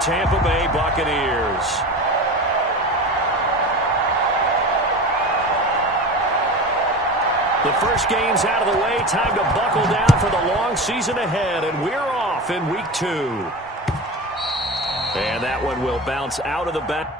Tampa Bay Buccaneers. The first game's out of the way. Time to buckle down for the long season ahead, and we're off in week 2. And that one will bounce out of the back.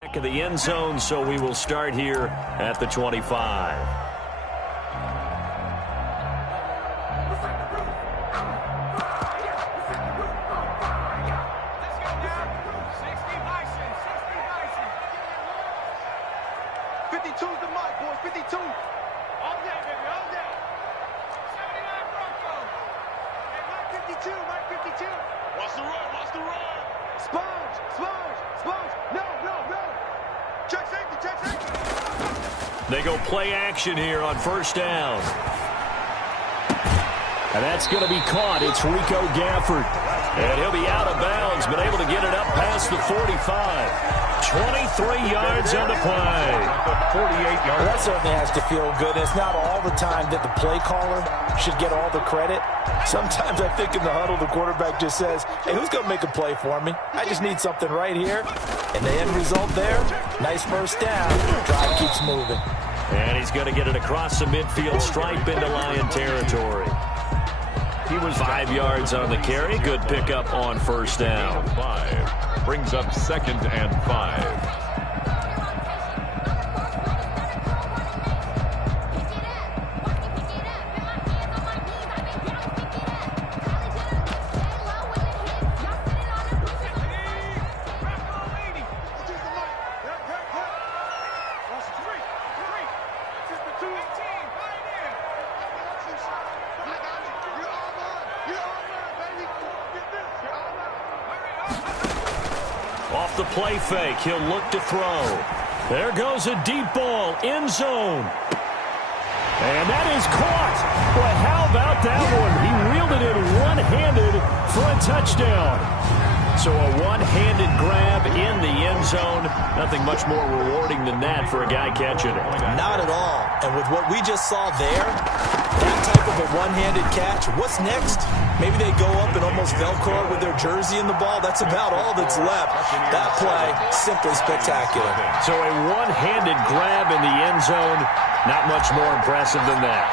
Back of the end zone, so we will start here at the 25. They go play action here on first down. And that's going to be caught. It's Rico Gafford. And he'll be out of bounds, but able to get it up past the 45. 23 yards on the play. 48 yards. That certainly has to feel good. It's not all the time that the play caller should get all the credit. Sometimes I think in the huddle, the quarterback just says, hey, who's going to make a play for me? I just need something right here. And the end result there, nice first down. Drive keeps moving. And he's going to get it across the midfield stripe into Lion territory. He was 5 yards on the carry. Good pickup on first down. 5 brings up 2nd and 5. Off the play fake, he'll look to throw. There goes a deep ball, end zone. And that is caught. Boy, how about that one? He reeled it in one-handed for a touchdown. So a one-handed grab in the end zone. Nothing much more rewarding than that for a guy catching it. Not at all. And with what we just saw there, that type of a one-handed catch, what's next? Maybe they go up and almost Velcro with their jersey in the ball. That's about all that's left. That play, simply spectacular. So a one-handed grab in the end zone, not much more impressive than that.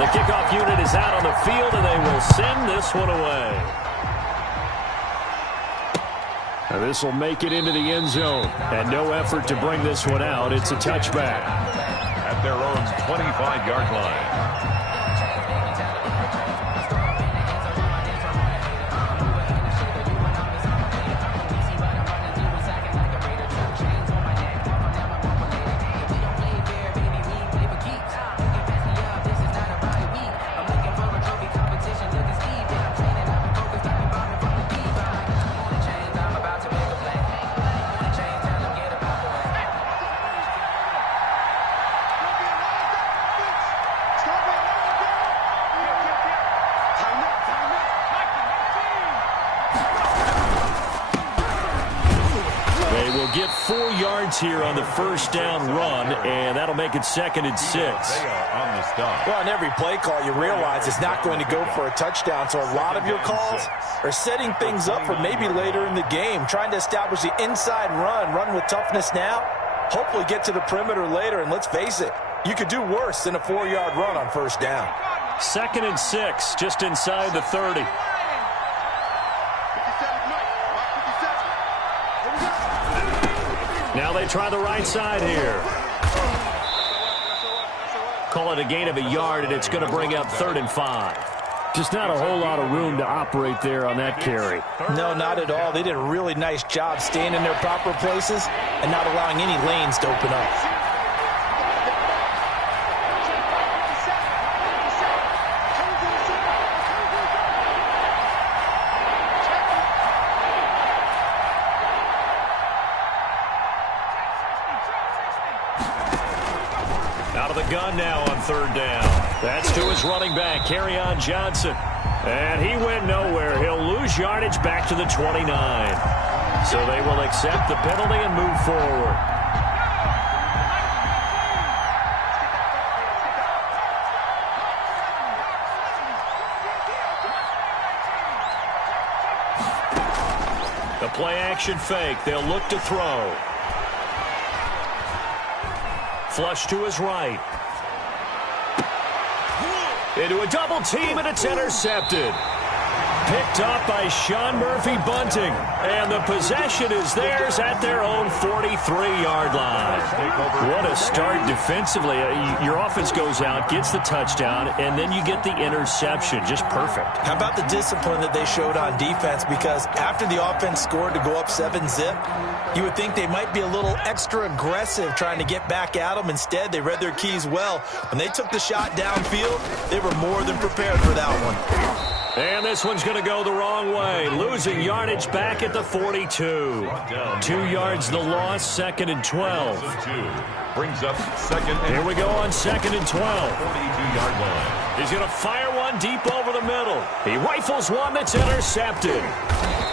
The kickoff unit is out on the field, and they will send this one away. Now this will make it into the end zone, and no effort to bring this one out. It's a touchback. At their own 25-yard line. Get 4 yards here on the first down run, and that'll make it 2nd and 6. They are on the stop. Well, in every play call, you realize it's not going to go for a touchdown, so a lot of your calls are setting things up for maybe later in the game, trying to establish the inside run with toughness now, hopefully get to the perimeter later, and let's face it, you could do worse than a 4-yard run on first down. 2nd and 6, just inside the 30. Now they try the right side here. Call it a gain of a yard, and it's going to bring up 3rd and 5. Just not a whole lot of room to operate there on that carry. No, not at all. They did a really nice job staying in their proper places and not allowing any lanes to open up. Out of the gun now on 3rd down. That's to his running back, Kerryon Johnson. And he went nowhere. He'll lose yardage back to the 29. So they will accept the penalty and move forward. The play-action fake. They'll look to throw. Flush to his right. Into a double team, and it's intercepted. Picked up by Sean Murphy-Bunting. And the possession is theirs at their own 43-yard line. What a start defensively. Your offense goes out, gets the touchdown, and then you get the interception. Just perfect. How about the discipline that they showed on defense? Because after the offense scored to go up 7-zip, you would think they might be a little extra aggressive trying to get back at them. Instead, they read their keys well. When they took the shot downfield, they were more than prepared for that one. And this one's going to go the wrong way. Losing yardage back at the 42. 2 yards the loss, 2nd and 12. Brings up 2nd and Here we go on 2nd and 12. 42-yard line. He's going to fire one deep over the middle. He rifles one that's intercepted.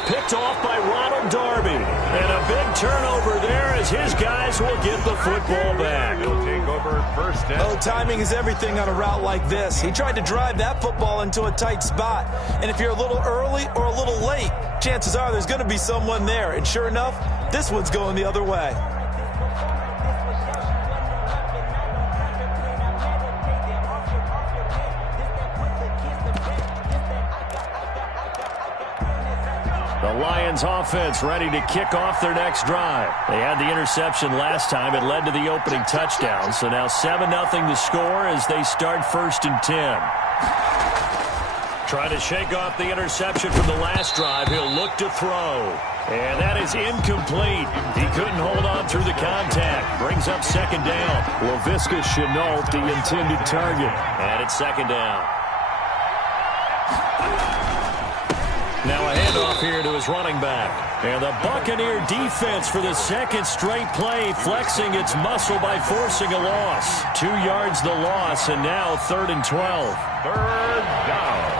Picked off by Ronald Darby. And a big turnover there as his guys will get the football back. He'll take over 1st down. Oh, timing is everything on a route like this. He tried to drive that football into a tight spot. And if you're a little early or a little late, chances are there's going to be someone there. And sure enough, this one's going the other way. The Lions offense ready to kick off their next drive. They had the interception last time. It led to the opening touchdown. So now 7-0 the score as they start 1st and 10. Trying to shake off the interception from the last drive. He'll look to throw. And that is incomplete. He couldn't hold on through the contact. Brings up 2nd down. Laviska Shenault, the intended target. And it's 2nd down. Now a handoff here to his running back. And the Buccaneer defense for the 2nd straight play, flexing its muscle by forcing a loss. 2 yards the loss, and now 3rd and 12. 3rd down.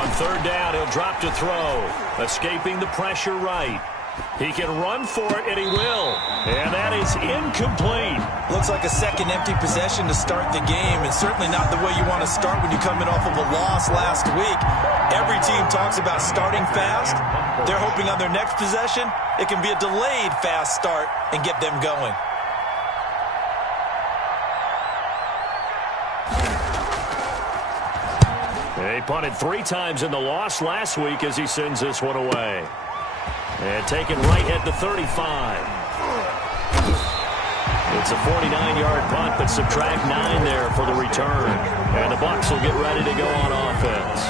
On 3rd down, he'll drop to throw. Escaping the pressure right. He can run for it, and he will. And that is incomplete. Looks like a second empty possession to start the game, and certainly not the way you want to start when you're coming off of a loss last week. Every team talks about starting fast. They're hoping on their next possession, it can be a delayed fast start and get them going. He punted 3 times in the loss last week as he sends this one away. And taken right at the 35. It's a 49-yard punt, but subtract 9 there for the return. And the Bucs will get ready to go on offense.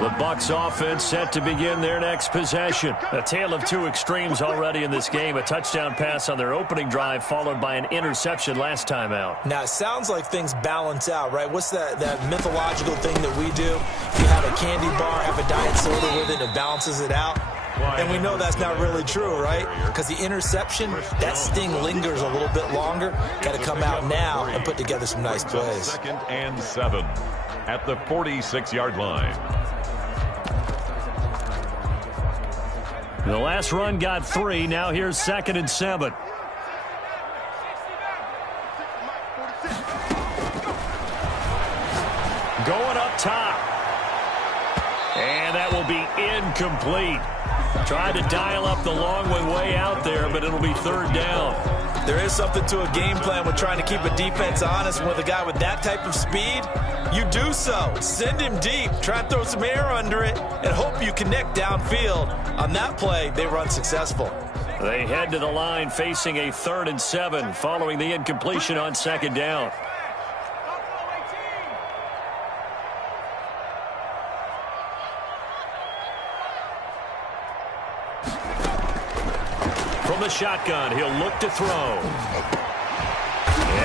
The Bucs offense set to begin their next possession. A tale of 2 extremes already in this game. A touchdown pass on their opening drive, followed by an interception last time out. Now, it sounds like things balance out, right? What's that mythological thing that we do? You have a candy bar, have a diet soda with it, and balances it out. And we know that's not really true, right? Because the interception, that sting lingers a little bit longer. Got to come out now and put together some nice plays. 2nd and 7 at the 46-yard line. The last run got 3. Now here's 2nd and 7. Going up top. And that will be incomplete. Tried to dial up the long way out there, but it'll be 3rd down. There is something to a game plan with trying to keep a defense honest with a guy with that type of speed. You do so. Send him deep. Try and throw some air under it and hope you connect downfield. On that play, they run successful. They head to the line facing a 3rd and 7 following the incompletion on 2nd down. From the shotgun, he'll look to throw.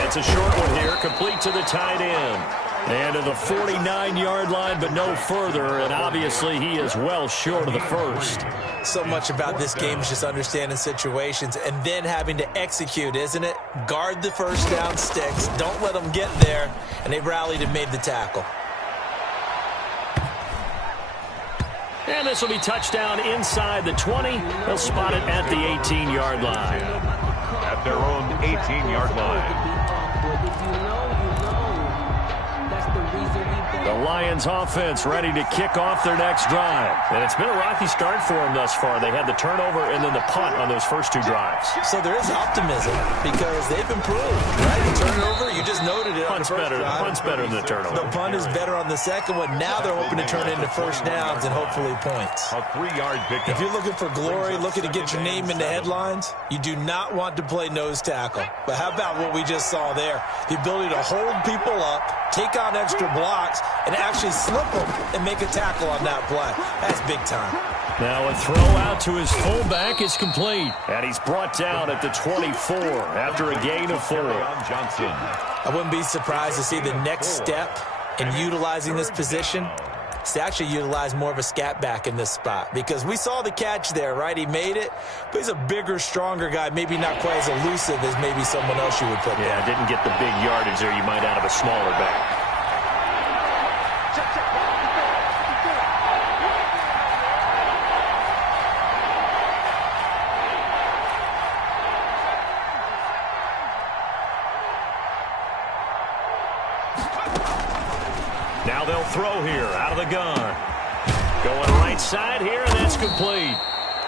It's a short one here, complete to the tight end. And to the 49-yard line, but no further, and obviously he is well short of the first. So much about this game is just understanding situations and then having to execute, isn't it? Guard the first down sticks. Don't let them get there, and they rallied and made the tackle. And this will be touchdown inside the 20. They'll spot it at the 18-yard line. At their own 18-yard line. The Lions offense ready to kick off their next drive. And it's been a rocky start for them thus far. They had the turnover and then the punt on those first 2 drives. So there is optimism because they've improved, right? The turnover, you just noted it. Punt's better than the turnover. The punt is better on the second one. Now they're hoping to turn into first downs and hopefully points. A 3-yard pickup. If you're looking for glory, looking to get your name in the headlines, you do not want to play nose tackle. But how about what we just saw there? The ability to hold people up, take on extra blocks, and actually slip them and make a tackle on that play. That's big time. Now a throw out to his fullback is complete. And he's brought down at the 24 after a gain of 4. Johnson. I wouldn't be surprised to see the next step in utilizing this position is to actually utilize more of a scat back in this spot. Because we saw the catch there, right? He made it, but he's a bigger, stronger guy. Maybe not quite as elusive as maybe someone else you would put there. Yeah, didn't get the big yardage there you might out of a smaller back. Now they'll throw here out of the gun. Going right side here, and that's complete.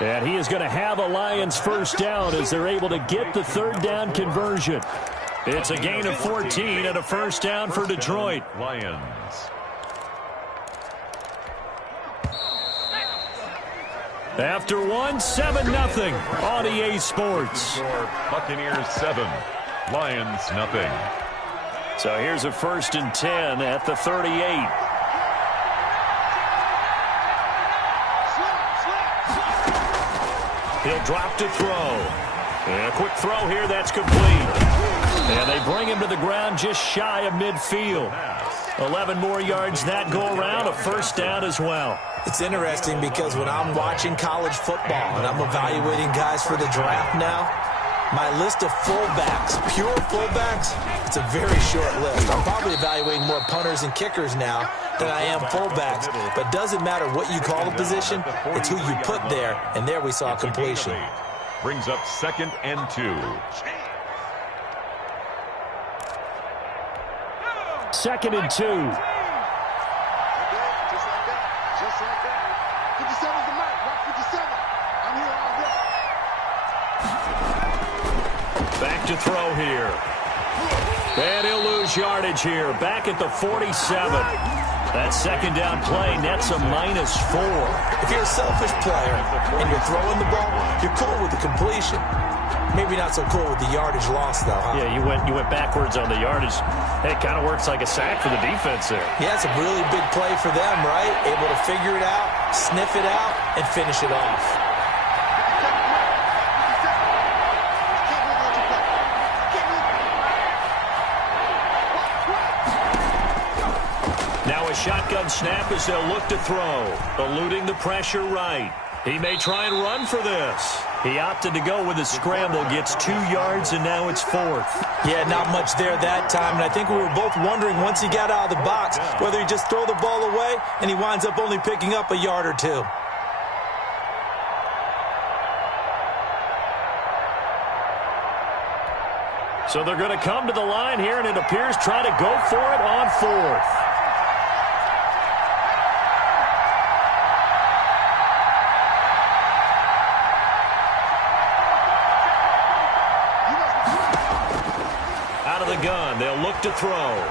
And he is going to have a Lions first down as they're able to get the 3rd down conversion. It's a gain of 14 and a first down for Detroit. Lions. After 7-0 on EA Sports. Buccaneers 7, Lions nothing. So here's a 1st and 10 at the 38. He'll drop to throw. And a quick throw here, that's complete. And they bring him to the ground just shy of midfield. 11 more yards that go around, a first down as well. It's interesting because when I'm watching college football and I'm evaluating guys for the draft now, my list of fullbacks, pure fullbacks, it's a very short list. I'm probably evaluating more punters and kickers now than I am fullbacks. But doesn't matter what you call the position, it's who you put there. And there we saw completion. Brings up 2nd and 2. 2nd and 2. Just like that. 57's the mark. Rock 57. I'm here all day. Back to throw here. And he'll lose yardage here. Back at the 47. That 2nd down play nets a -4. If you're a selfish player and you're throwing the ball, you're cool with the completion. Maybe not so cool with the yardage loss, though, huh? Yeah, you went backwards on the yardage. Hey, it kind of works like a sack for the defense there. Yeah, it's a really big play for them, right? Able to figure it out, sniff it out, and finish it off. Now a shotgun snap as they'll look to throw. Eluding the pressure right. He may try and run for this. He opted to go with a scramble, gets 2 yards, and now it's 4th. Yeah, not much there that time, and I think we were both wondering once he got out of the box whether he'd just throw the ball away, and he winds up only picking up a yard or 2. So they're going to come to the line here, and it appears try to go for it on 4th. Out of the gun, they'll look to throw.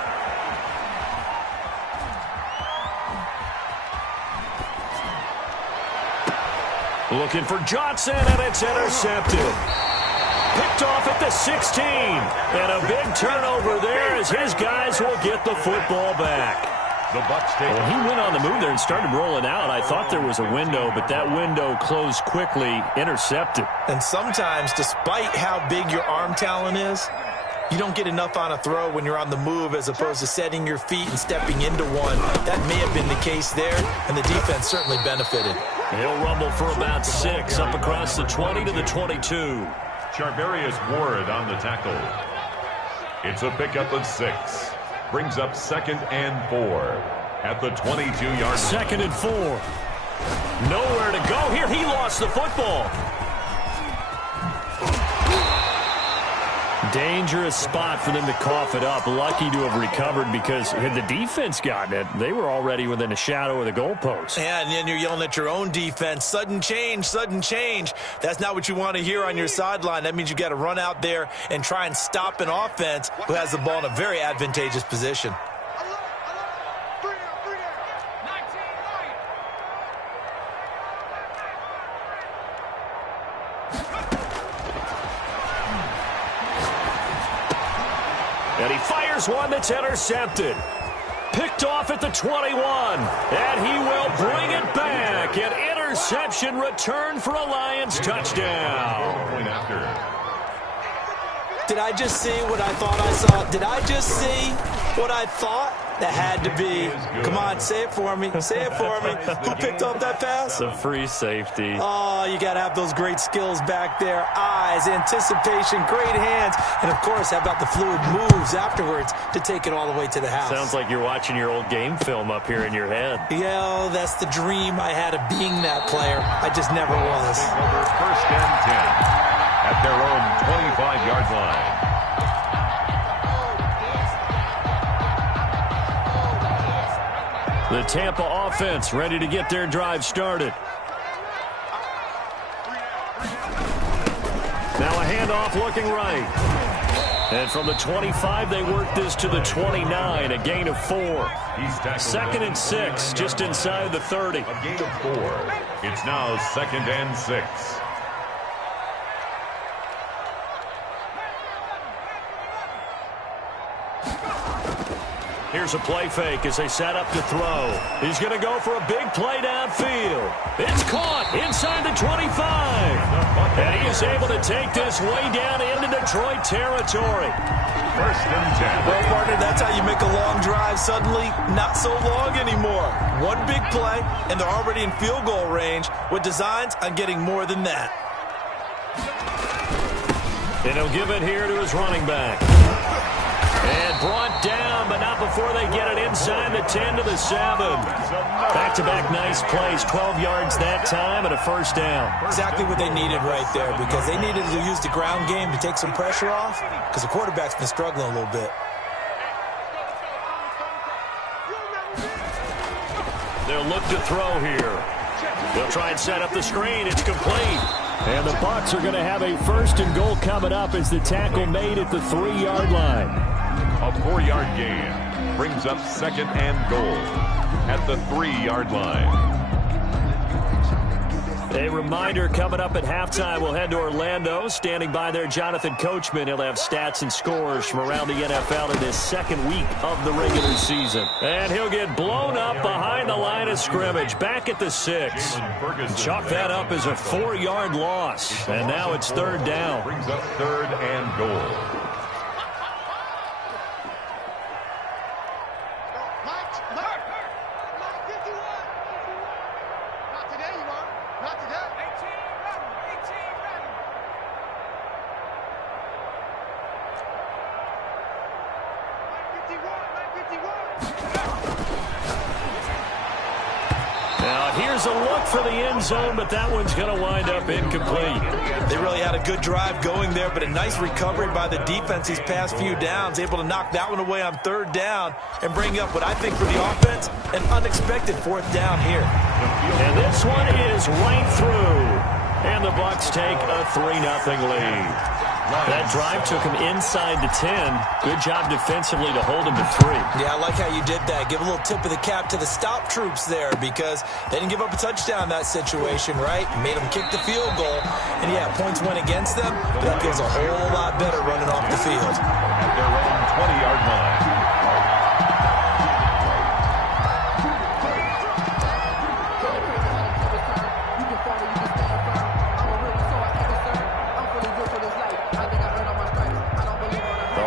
Looking for Johnson, and it's intercepted. Picked off at the 16. And a big turnover there as his guys will get the football back. The Bucs take When he went on the move there and started rolling out, I thought there was a window, but that window closed quickly, intercepted. And sometimes, despite how big your arm talent is, you don't get enough on a throw when you're on the move as opposed to setting your feet and stepping into one. That may have been the case there, and the defense certainly benefited. He'll rumble for about 6 up across the 20 to the 22. Charvarius Ward on the tackle. It's a pickup of 6. Brings up 2nd and 4 at the 22-yard line. 2nd and 4. Nowhere to go here. He lost the football. Dangerous spot for them to cough it up. Lucky to have recovered because had the defense gotten it, they were already within a shadow of the goalpost. Yeah, and then you're yelling at your own defense. Sudden change, sudden change. That's not what you want to hear on your sideline. That means you got to run out there and try and stop an offense who has the ball in a very advantageous position. And he fires one that's intercepted. Picked off at the 21. And he will bring it back. An interception return for a Lions touchdown. Point after. Did I just see what I thought I saw? Did I just see what I thought? That had to be. Come on, say it for me. Say it for me. Who picked up that pass? The free safety. Oh, you got to have those great skills back there. Eyes, anticipation, great hands. And, of course, how about the fluid moves afterwards to take it all the way to the house? Sounds like you're watching your old game film up here in your head. Yeah, that's the dream I had of being that player. I just never was. Over 1st and 10 at their own 25-yard line. The Tampa offense ready to get their drive started. Now a handoff looking right. And from the 25, they work this to the 29, a gain of 4. 2nd and 6, just inside the 30. A gain of 4. It's now 2nd and 6. Here's a play fake as they set up to throw. He's going to go for a big play downfield. It's caught inside the 25. And he is able to take this way down into Detroit territory. 1st and 10. Well, partner, that's how you make a long drive suddenly not so long anymore. One big play, and they're already in field goal range with designs on getting more than that. And he'll give it here to his running back. And brought down, but not before they get it inside the 10 to the 7. Back-to-back nice plays, 12 yards that time and a 1st down. Exactly what they needed right there because they needed to use the ground game to take some pressure off because the quarterback's been struggling a little bit. They'll look to throw here. They'll try and set up the screen. It's complete. And the Bucs are going to have a 1st and goal coming up as the tackle made at the 3-yard line. A 4-yard gain brings up 2nd and goal at the 3-yard line. A reminder coming up at halftime, we'll head to Orlando. Standing by there, Jonathan Coachman. He'll have stats and scores from around the NFL in his 2nd week of the regular season. And he'll get blown up behind the line of scrimmage, back at the 6. Chalk that up as a 4-yard loss. And now it's 3rd down. Brings up 3rd and goal. Now here's a look for the end zone, but that one's going to wind up incomplete. They really had a good drive going there, but a nice recovery by the defense these past few downs, able to knock that one away on 3rd down and bring up what I think for the offense, an unexpected 4th down here. And this one is right through. And the Bucs take a 3-0 lead. That drive took him inside the 10. Good job defensively to hold him to 3. Yeah, I like how you did that. Give a little tip of the cap to the stop troops there because they didn't give up a touchdown in that situation, right? Made them kick the field goal. And, yeah, points went against them, but that feels a whole lot better running off the field. At their own 20-yard line.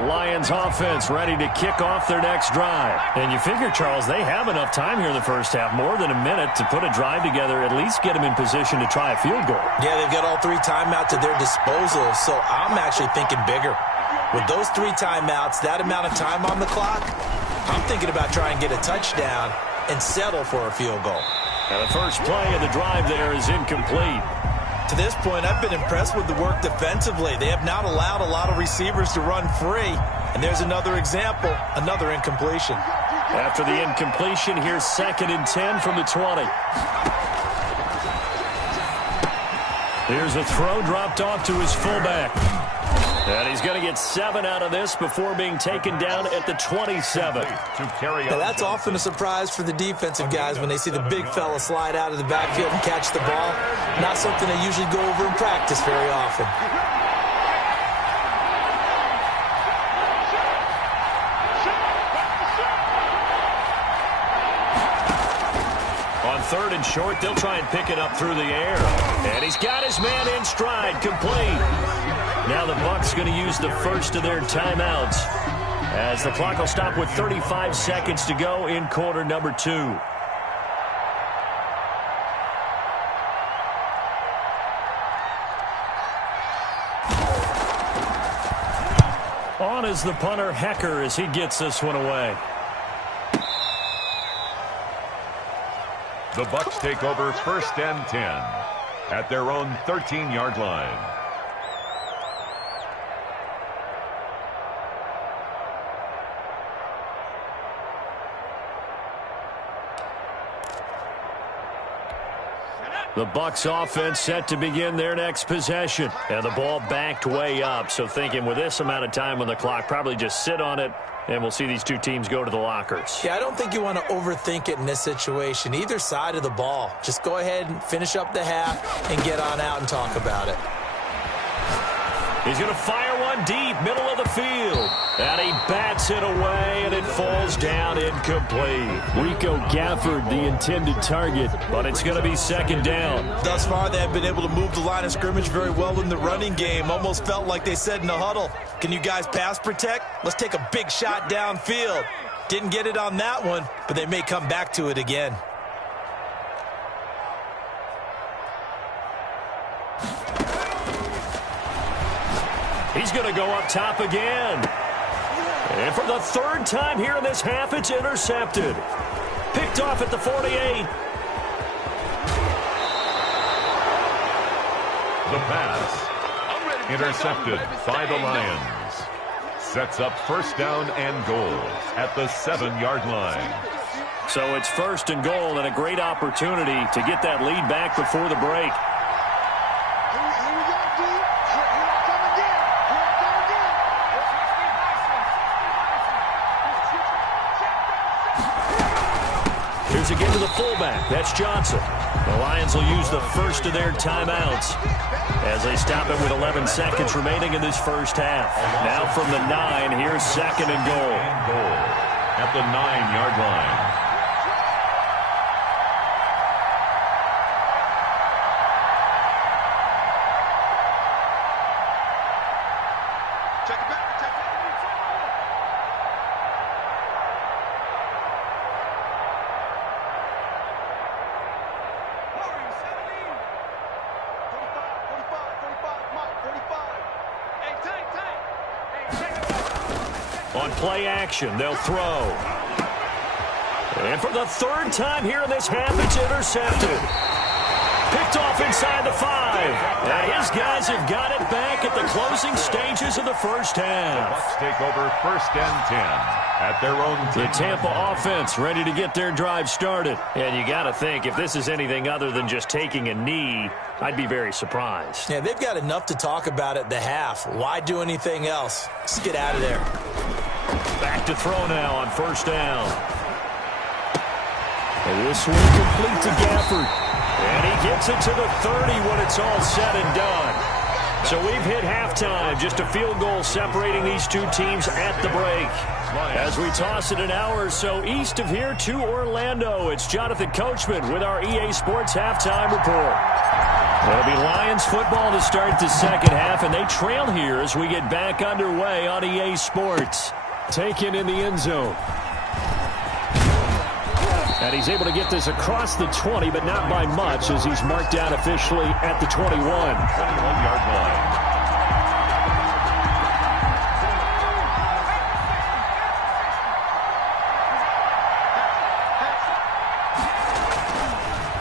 Lions offense ready to kick off their next drive. And you figure, Charles, they have enough time here in the first half, more than a minute, to put a drive together, at least get them in position to try a field goal. Yeah, they've got all 3 timeouts at their disposal, so I'm actually thinking bigger. With those 3 timeouts, that amount of time on the clock, I'm thinking about trying to get a touchdown and settle for a field goal. And the first play of the drive there is incomplete. To this point, I've been impressed with the work defensively. They have not allowed a lot of receivers to run free. And there's another example, another incompletion. After the incompletion, here's 2nd and 10 from the 20. Here's a throw dropped off to his fullback. And he's going to get 7 out of this before being taken down at the 27. Now that's often a surprise for the defensive guys when they see the big fella slide out of the backfield and catch the ball. Not something they usually go over in practice very often. On 3rd and short, they'll try and pick it up through the air. And he's got his man in stride, complete. Now the Bucs going to use the first of their timeouts as the clock will stop with 35 seconds to go in quarter number 2. On is the punter, Hecker, as he gets this one away. The Bucs take over 1st and 10 at their own 13-yard line. The Bucs offense set to begin their next possession. And the ball backed way up. So thinking with this amount of time on the clock, probably just sit on it, and we'll see these 2 teams go to the lockers. Yeah, I don't think you want to overthink it in this situation. Either side of the ball. Just go ahead and finish up the half and get on out and talk about it. He's going to fire one deep, middle of the field. And he bats it away, and it falls down incomplete. Rico Gafford, the intended target, but it's going to be 2nd down. Thus far, they have been able to move the line of scrimmage very well in the running game. Almost felt like they said in the huddle, can you guys pass protect? Let's take a big shot downfield. Didn't get it on that one, but they may come back to it again. He's going to go up top again. And for the 3rd time here in this half, it's intercepted. Picked off at the 48. The pass, intercepted by the Lions. Sets up 1st down and goal at the 7-yard line. So it's 1st and goal and a great opportunity to get that lead back before the break. Here's again to the fullback. That's Johnson. The Lions will use the first of their timeouts as they stop it with 11 seconds remaining in this first half. Now from the 9, here's 2nd and goal. At the 9-yard line. On play action, they'll throw. And for the 3rd time here in this half, it's intercepted. Picked off inside the 5. And his guys have got it back at the closing stages of the first half. Bucks take over 1st and 10 at their own 10. The Tampa offense ready to get their drive started. And you got to think, if this is anything other than just taking a knee, I'd be very surprised. Yeah, they've got enough to talk about at the half. Why do anything else? Let's get out of there. Back to throw now on 1st down. And this one complete to Gafford. And he gets it to the 30 when it's all said and done. So we've hit halftime. Just a field goal separating these two teams at the break. As we toss it an hour or so east of here to Orlando, it's Jonathan Coachman with our EA Sports Halftime Report. It'll be Lions football to start the second half, and they trail here as we get back underway on EA Sports. Taken in the end zone. And he's able to get this across the 20, but not by much, as he's marked down officially at the 21. 21-yard line.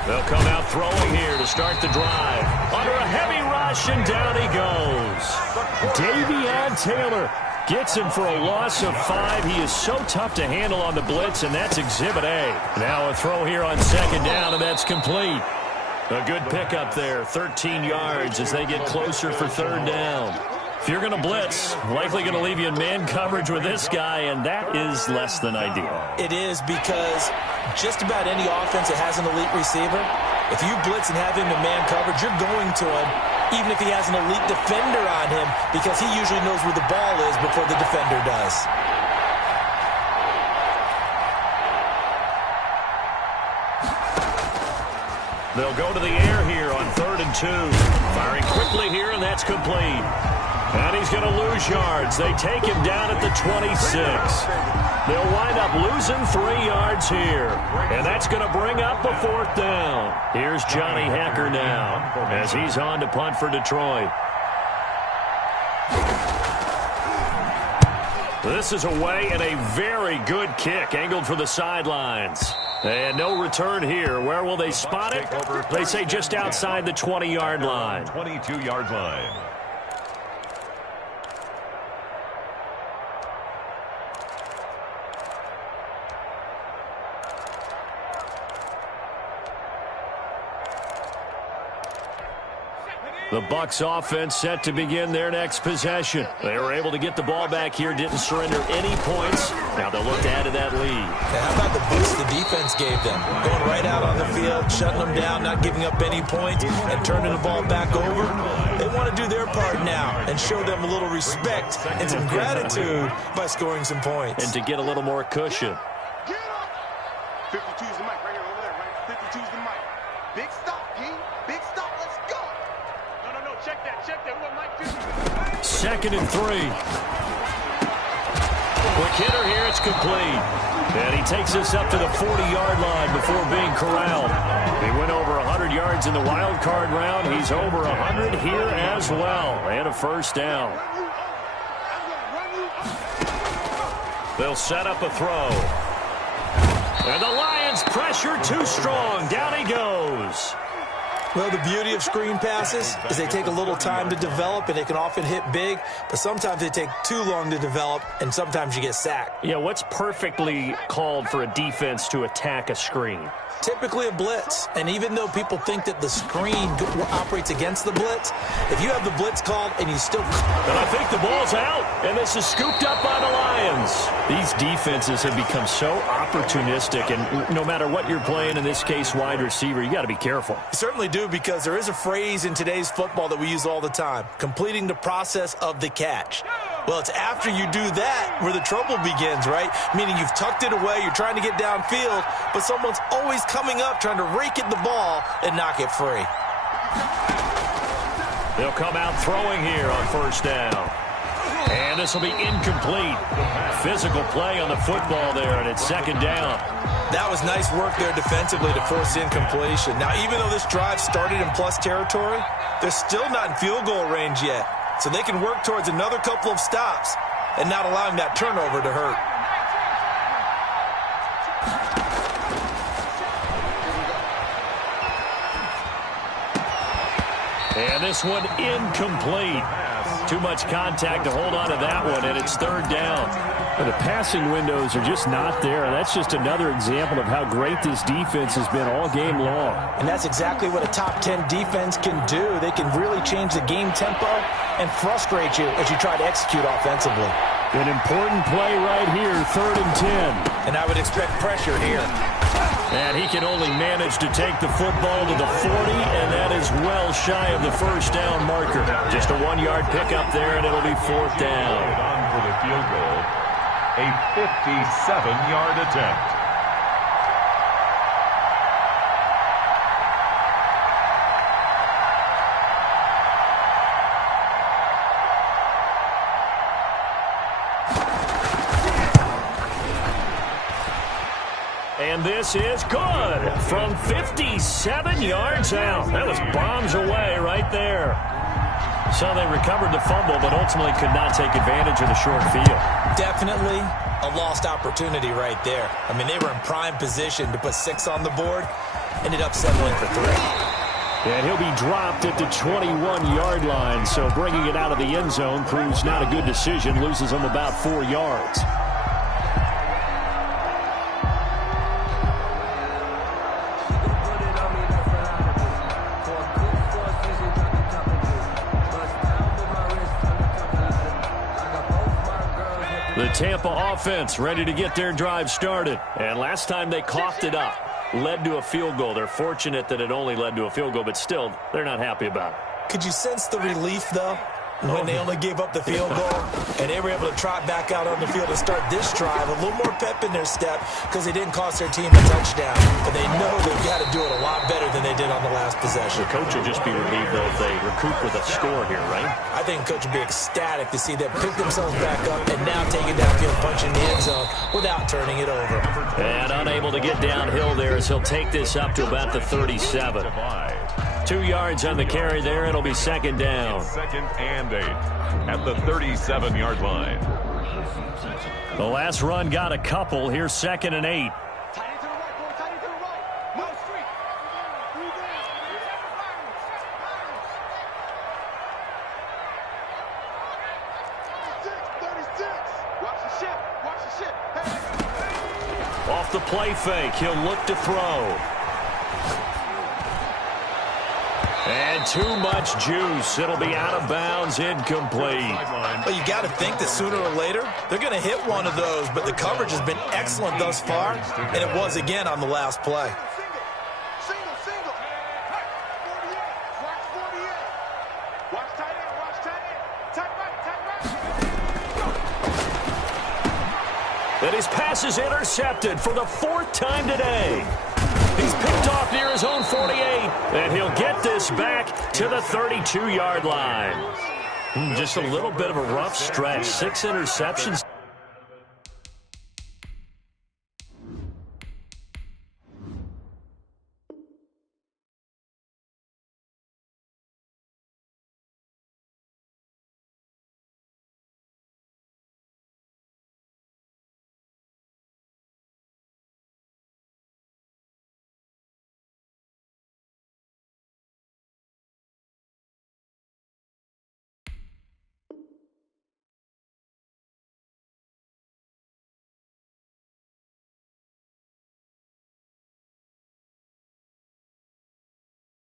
They'll come out throwing here to start the drive. Under a heavy rush, and down he goes. Davion Taylor gets him for a loss of 5. He is so tough to handle on the blitz, and that's Exhibit A. Now a throw here on 2nd down, and that's complete. A good pickup there, 13 yards as they get closer for 3rd down. If you're going to blitz, likely going to leave you in man coverage with this guy, and that is less than ideal. It is, because just about any offense that has an elite receiver, if you blitz and have him in man coverage, you're going to him, even if he has an elite defender on him, because he usually knows where the ball is before the defender does. They'll go to the air here on 3rd and 2. Firing quickly here, and that's complete. And he's going to lose yards. They take him down at the 26. They'll wind up losing 3 yards here. And that's going to bring up a 4th down. Here's Johnny Hacker now as he's on to punt for Detroit. This is away, and a very good kick angled for the sidelines. And no return here. Where will they spot it? They say just outside the 20-yard line. 22-yard line. The Bucs offense set to begin their next possession. They were able to get the ball back here, didn't surrender any points. Now they'll look to add to that lead. And how about the boost the defense gave them? Going right out on the field, shutting them down, not giving up any points, and turning the ball back over. They want to do their part now and show them a little respect and some gratitude by scoring some points. And to get a little more cushion. 52's the mic right here over there, right? 52's the mic. Big stop, King. Big stop. Let's go. No. Check that. We want Mike 50. 2nd and 3. Quick hitter here. It's complete. And he takes us up to the 40-yard line before being corralled. He went over 100 yards in the wild card round. He's over 100 here as well. And a 1st down. They'll set up a throw. And the Lions pressure too strong. Down he goes. Well, the beauty of screen passes is they take a little time to develop, and they can often hit big, but sometimes they take too long to develop, and sometimes you get sacked. Yeah, what's perfectly called for a defense to attack a screen? Typically a blitz, and even though people think that the screen operates against the blitz, if you have the blitz called and you still... And I think the ball's out, and this is scooped up by the Lions. These defenses have become so opportunistic, and no matter what you're playing, in this case wide receiver, you got to be careful. You certainly do, because there is a phrase in today's football that we use all the time, completing the process of the catch. Well, it's after you do that where the trouble begins, right? Meaning you've tucked it away, you're trying to get downfield, but someone's always coming up trying to rake at the ball and knock it free. They'll come out throwing here on 1st down. And this will be incomplete. Physical play on the football there, and it's 2nd down. That was nice work there defensively to force incompletion. Now, even though this drive started in plus territory, they're still not in field goal range yet. So they can work towards another couple of stops and not allowing that turnover to hurt. And this one incomplete. Too much contact to hold on to that one, and it's third down. The passing windows are just not there. That's just another example of how great this defense has been all game long. And that's exactly what a top 10 defense can do. They can really change the game tempo and frustrate you as you try to execute offensively. An important play right here, 3rd and 10. And I would expect pressure here. And he can only manage to take the football to the 40, and that is well shy of the first down marker. Just a 1-yard pickup there, and it'll be 4th down. On for the field goal, a 57-yard attempt. And this is good from 57 yards out. That was bombs away right there. So they recovered the fumble, but ultimately could not take advantage of the short field. Definitely a lost opportunity right there. I mean, they were in prime position to put 6 on the board. Ended up settling for 3. And he'll be dropped at the 21-yard line. So bringing it out of the end zone proves not a good decision. Loses him about 4 yards. The Tampa offense ready to get their drive started. And last time they coughed it up, led to a field goal. They're fortunate that it only led to a field goal, but still, they're not happy about it. Could you sense the relief, though, when they only gave up the field goal and they were able to trot back out on the field and start this drive? A little more pep in their step because they didn't cost their team a touchdown. But they know they've got to do it a lot better than they did on the last possession. The coach will just be relieved, though, if they recoup with a score here, right? I think the coach will be ecstatic to see them pick themselves back up and now take it downfield, punching the end zone without turning it over. And unable to get downhill there as he'll take this up to about the 37. 2 yards on the carry there. It'll be 2nd down. 2nd and 8 at the 37-yard line. The last run got a couple. Here's 2nd and 8. Off the play fake, he'll look to throw. And too much juice. It'll be out of bounds, incomplete. Well, you got to think that sooner or later they're going to hit one of those, but the coverage has been excellent thus far, and it was again on the last play. Single. Watch 48. Watch tight end. Watch tight end. Tight right. And his pass is intercepted for the 4th time today. He's picked off near his own 48, and he'll get this back to the 32-yard line. Just a little bit of a rough stretch. 6 interceptions.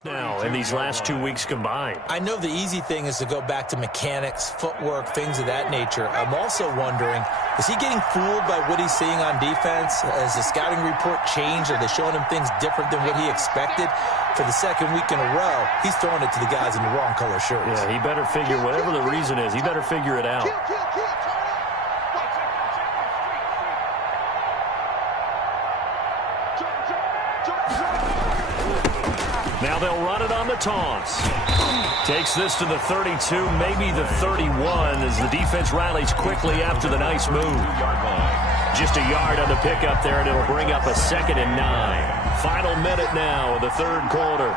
Now, in these last 2 weeks combined. I know the easy thing is to go back to mechanics, footwork, things of that nature. I'm also wondering, is he getting fooled by what he's seeing on defense? Has the scouting report changed? Are they showing him things different than what he expected? For the 2nd week in a row, he's throwing it to the guys in the wrong color shirts. Yeah, he better figure, whatever the reason is, he better figure it out. Now they'll run it on the toss. Takes this to the 32, maybe the 31, as the defense rallies quickly after the nice move. Just a yard on the pickup there, and it'll bring up a 2nd and 9. Final minute now of the 3rd quarter.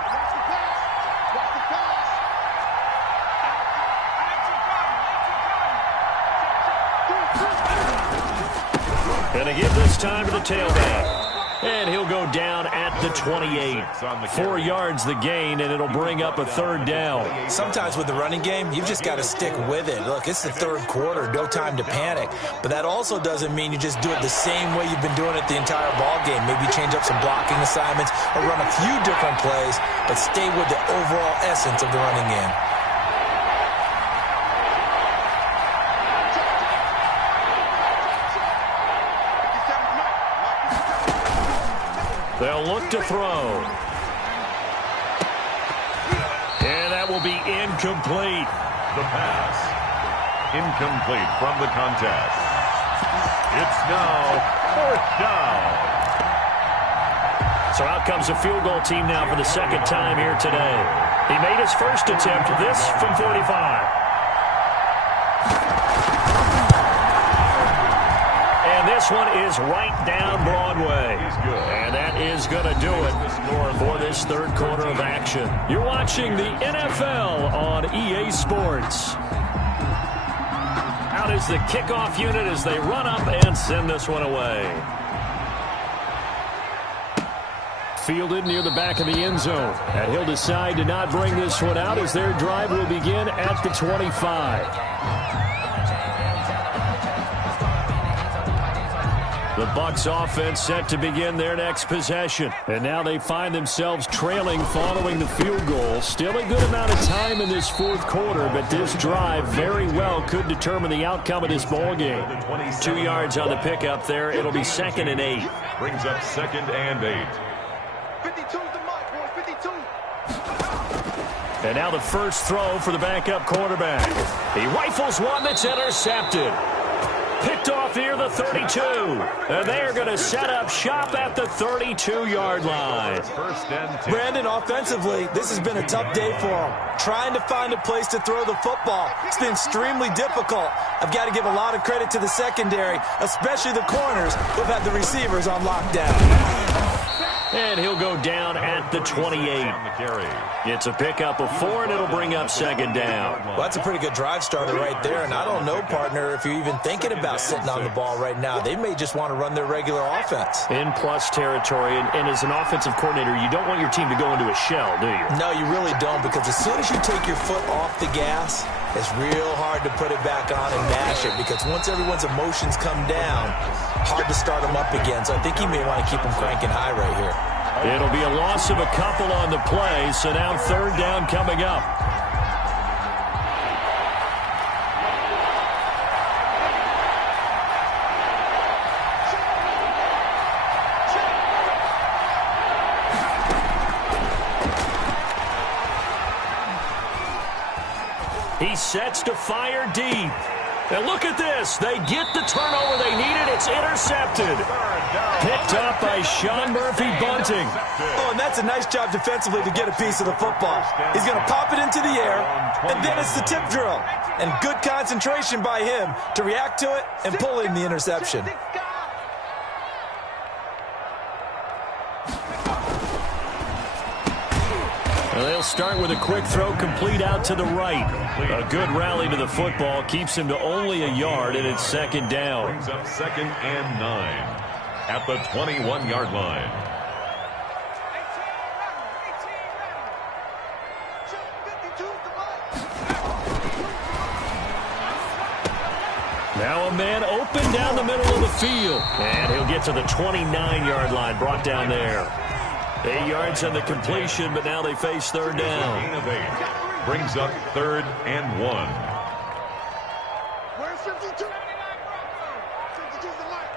And they give this time to the tailback. And he'll go down at the 28. 4 yards the gain, and it'll bring up a third down. Sometimes with the running game, you've just got to stick with it. Look, it's the third quarter, no time to panic. But that also doesn't mean you just do it the same way you've been doing it the entire ball game. Maybe change up some blocking assignments or run a few different plays, but stay with the overall essence of the running game. They'll look to throw. And that will be incomplete. The pass. Incomplete from the contest. It's now 4th down. So out comes a field goal team now for the second time here today. He made his first attempt, this from 45. And this one is right down Broadway. And that is going to do it for this third quarter of action. You're watching the NFL on EA Sports. Out is the kickoff unit as they run up and send this one away. Fielded near the back of the end zone. And he'll decide to not bring this one out as their drive will begin at the 25. The Bucs offense set to begin their next possession. And now they find themselves trailing following the field goal. Still a good amount of time in this fourth quarter, but this drive very well could determine the outcome of this ball game. 2 yards on the pickup there. It'll be 2nd and 8. Brings up 2nd and 8. 52's the mark, boy, 52. And now the first throw for the backup quarterback. He rifles one that's intercepted. Picked off near the 32. And they are going to set up shop at the 32-yard line. Brandon, offensively, this has been a tough day for him. Trying to find a place to throw the football. It's been extremely difficult. I've got to give a lot of credit to the secondary, especially the corners who've had the receivers on lockdown. And he'll go down at the 28. It's a pickup of 4, and it'll bring up 2nd down. Well, that's a pretty good drive starter right there, and I don't know, partner, if you're even thinking about sitting on the ball right now. They may just want to run their regular offense. In plus territory, and as an offensive coordinator, you don't want your team to go into a shell, do you? No, you really don't, because as soon as you take your foot off the gas, it's real hard to put it back on and mash it, because once everyone's emotions come down, hard to start them up again. So I think you may want to keep them cranking high right here. It'll be a loss of a couple on the play, so now 3rd down coming up. He sets to fire deep. And look at this. They get the turnover they needed. It's intercepted. Picked up by Sean Murphy-Bunting. Oh, and that's a nice job defensively to get a piece of the football. He's going to pop it into the air, and then it's the tip drill. And good concentration by him to react to it and pull in the interception. Well, they'll start with a quick throw complete out to the right. A good rally to the football keeps him to only a yard, and it's 2nd down. Brings up 2nd and 9 at the 21-yard line. Now a man open down the middle of the field. And he'll get to the 29-yard line, brought down there. 8 yards on the completion, but now they face 3rd down. Gain of 8 brings up 3rd and 1. Where's 52? 52's the light.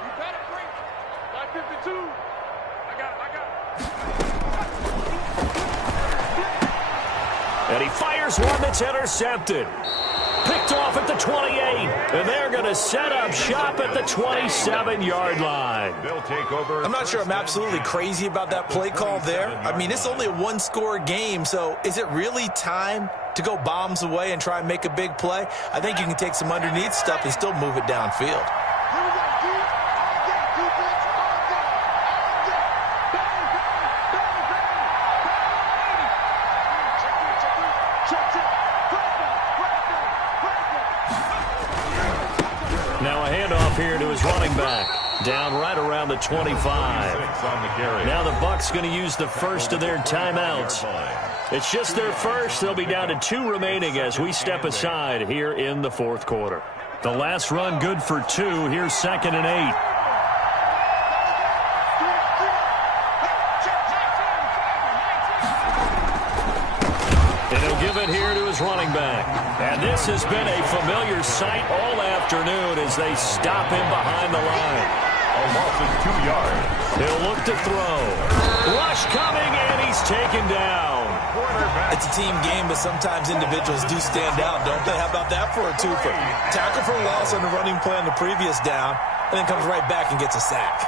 You better bring it. Like 52. I got it. And he fires one that's intercepted. Picked off at the 28, and they're going to set up shop at the 27-yard line. They'll take over. I'm not sure I'm absolutely crazy about that play call there. I mean, it's only a one-score game, so is it really time to go bombs away and try and make a big play? I think you can take some underneath stuff and still move it downfield. Now a handoff here to his running back. down right around the 25. Now the Bucs going to use the first of their timeouts. It's just their first. They'll be down to 2 remaining as we step aside here in the fourth quarter. The last run good for 2. Here's 2nd and 8. And he'll give it here to his running back. And this has been a familiar sight all afternoon as they stop him behind the line. A loss of 2 yards. He'll look to throw. Rush coming, and he's taken down. It's a team game, but sometimes individuals do stand out, don't they? How about that for a twofer? Tackle for loss on the running play on the previous down, and then comes right back and gets a sack.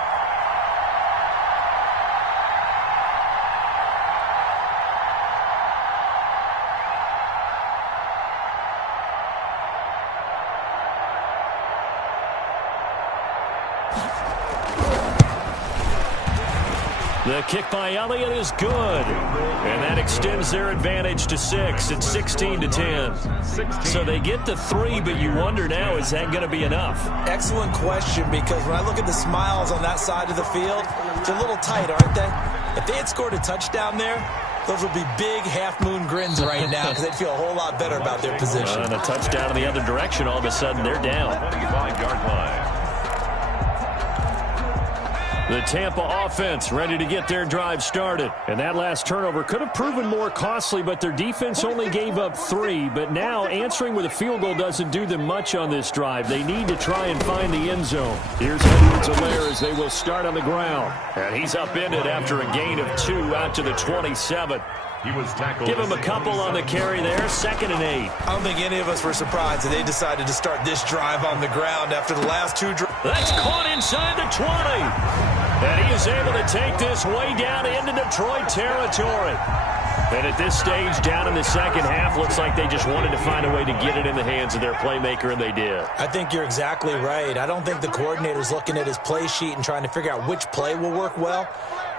The kick by Elliott is good. And that extends their advantage to 6. It's 16-10. So they get to 3, but you wonder now, is that going to be enough? Excellent question, because when I look at the smiles on that side of the field, they're a little tight, aren't they? If they had scored a touchdown there, those would be big half-moon grins right now because they'd feel a whole lot better about their position. And a touchdown in the other direction, all of a sudden they're down. 25-yard line. The Tampa offense ready to get their drive started. And that last turnover could have proven more costly, but their defense only gave up 3. But now answering with a field goal doesn't do them much on this drive. They need to try and find the end zone. Here's Edwards-Helaire as they will start on the ground. And he's upended after a gain of 2 out to the 27. He was tackled. Give him a couple on the carry there. 2nd and 8. I don't think any of us were surprised that they decided to start this drive on the ground after the last 2 drives. That's caught inside the 20. And he is able to take this way down into Detroit territory. And at this stage, down in the second half, looks like they just wanted to find a way to get it in the hands of their playmaker, and they did. I think you're exactly right. I don't think the coordinator's looking at his play sheet and trying to figure out which play will work well.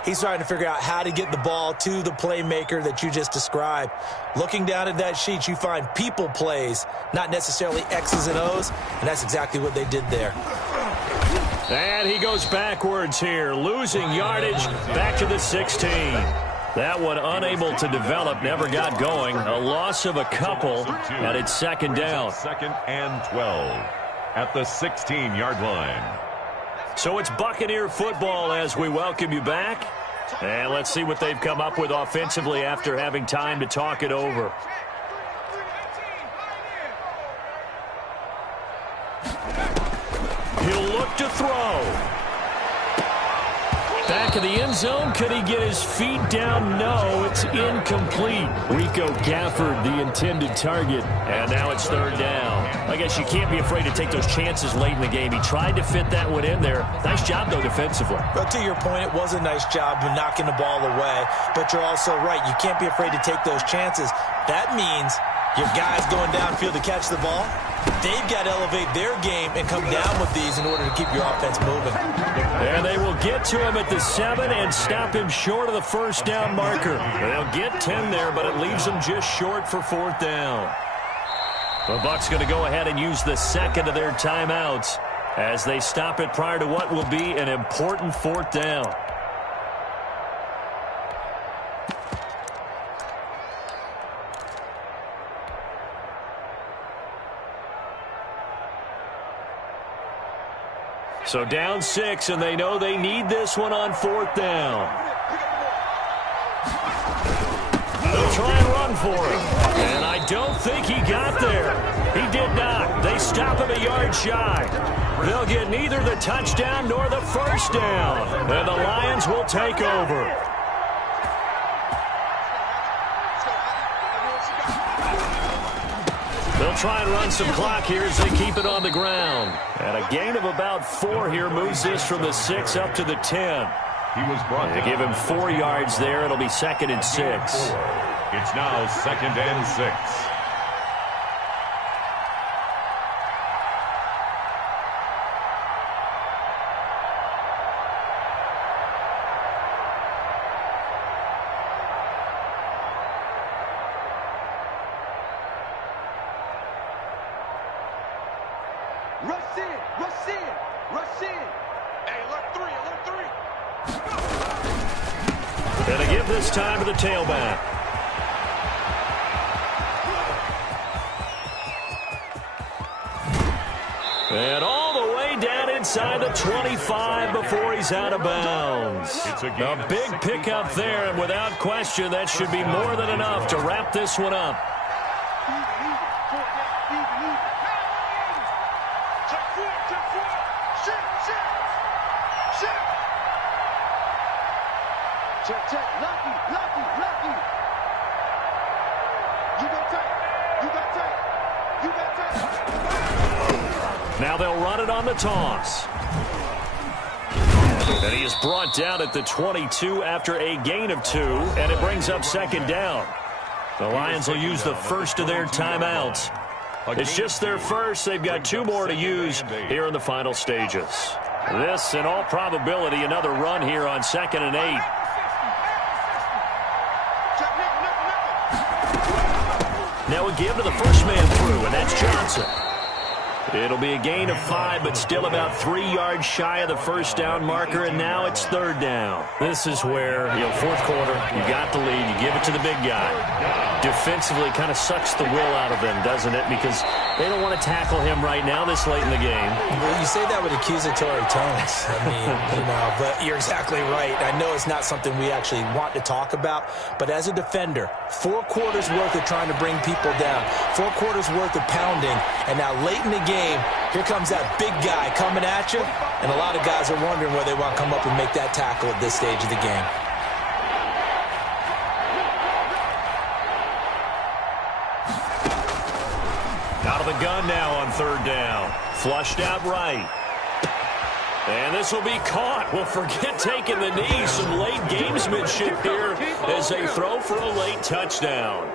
He's trying to figure out how to get the ball to the playmaker that you just described. Looking down at that sheet, you find people plays, not necessarily X's and O's, and that's exactly what they did there. And he goes backwards here, losing yardage back to the 16. That one unable to develop, never got going. A loss of a couple, and it's 2nd down. 2nd and 12 at the 16-yard line. So it's Buccaneer football as we welcome you back. And let's see what they've come up with offensively after having time to talk it over. He'll look to throw. Back of the end zone. Could he get his feet down? No, it's incomplete. Rico Gafford, the intended target. And now it's 3rd down. I guess you can't be afraid to take those chances late in the game. He tried to fit that one in there. Nice job, though, defensively. But to your point, it was a nice job of knocking the ball away. But you're also right. You can't be afraid to take those chances. That means your guys going downfield to catch the ball, they've got to elevate their game and come down with these in order to keep your offense moving. And they will get to him at the 7 and stop him short of the 1st down marker. They'll get 10 there, but it leaves them just short for 4th down. The Bucs going to go ahead and use the 2nd of their timeouts as they stop it prior to what will be an important 4th down. So down 6, and they know they need this one on 4th down. They'll try and run for it. And I don't think he got there. He did not. They stop him a yard shy. They'll get neither the touchdown nor the 1st down. And the Lions will take over. They'll try and run some clock here as they keep it on the ground. And a gain of about 4 here moves this from the 6 up to the 10. He was brought down. Give him 4 yards there. It'll be 2nd and 6. It's now 2nd and 6. Rush in, rush in, rush in. Hey, And they give this time to the tailback. And all the way down inside the 25 before he's out of bounds. A big pickup there, and without question, that should be more than enough to wrap this one up. Check. Lucky. You got tape. Now they'll run it on the toss. And he is brought down at the 22 after a gain of 2, and it brings up second down. The Lions will use the first of their timeouts. It's just their first. They've got 2 more to use here in the final stages. This, in all probability, another run here on 2nd and 8. Now we give to the first man through, and that's Johnson. It'll be a gain of 5, but still about 3 yards shy of the first down marker, and now it's 3rd down. This is where, fourth quarter, you got the lead, you give it to the big guy. Defensively kind of sucks the will out of them, doesn't it? Because they don't want to tackle him right now this late in the game. Well, you say that with accusatory tones. I mean, but you're exactly right. I know it's not something we actually want to talk about, but as a defender, 4 quarters worth of trying to bring people down, 4 quarters worth of pounding, and now late in the game, here comes that big guy coming at you, and a lot of guys are wondering whether they want to come up and make that tackle at this stage of the game. Out of the gun now on 3rd down. Flushed out right. And this will be caught. Well, forget taking the knee. Some late gamesmanship here as they throw for a late touchdown.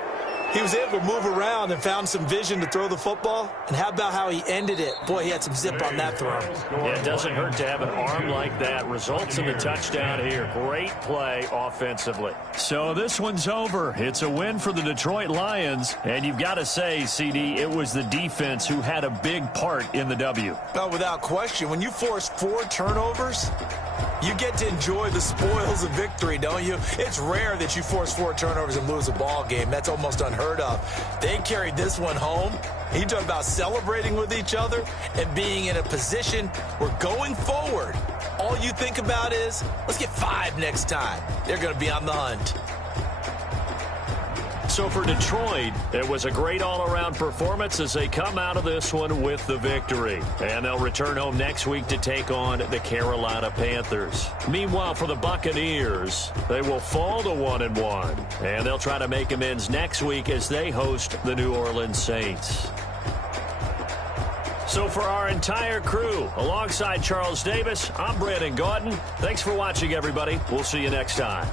He was able to move around and found some vision to throw the football. And how about how he ended it? Boy, he had some zip on that throw. Yeah, it doesn't hurt to have an arm like that. Results in the touchdown here. Great play offensively. So this one's over. It's a win for the Detroit Lions. And you've got to say, CD, it was the defense who had a big part in the W. Oh, without question. When you force 4 turnovers, you get to enjoy the spoils of victory, don't you? It's rare that you force 4 turnovers and lose a ball game. That's almost unheard of. They carried this one home. You talk about celebrating with each other and being in a position where going forward, all you think about is, let's get 5 next time. They're going to be on the hunt. So for Detroit, it was a great all-around performance as they come out of this one with the victory. And they'll return home next week to take on the Carolina Panthers. Meanwhile, for the Buccaneers, they will fall to 1-1. And they'll try to make amends next week as they host the New Orleans Saints. So for our entire crew, alongside Charles Davis, I'm Brandon Gaudin. Thanks for watching, everybody. We'll see you next time.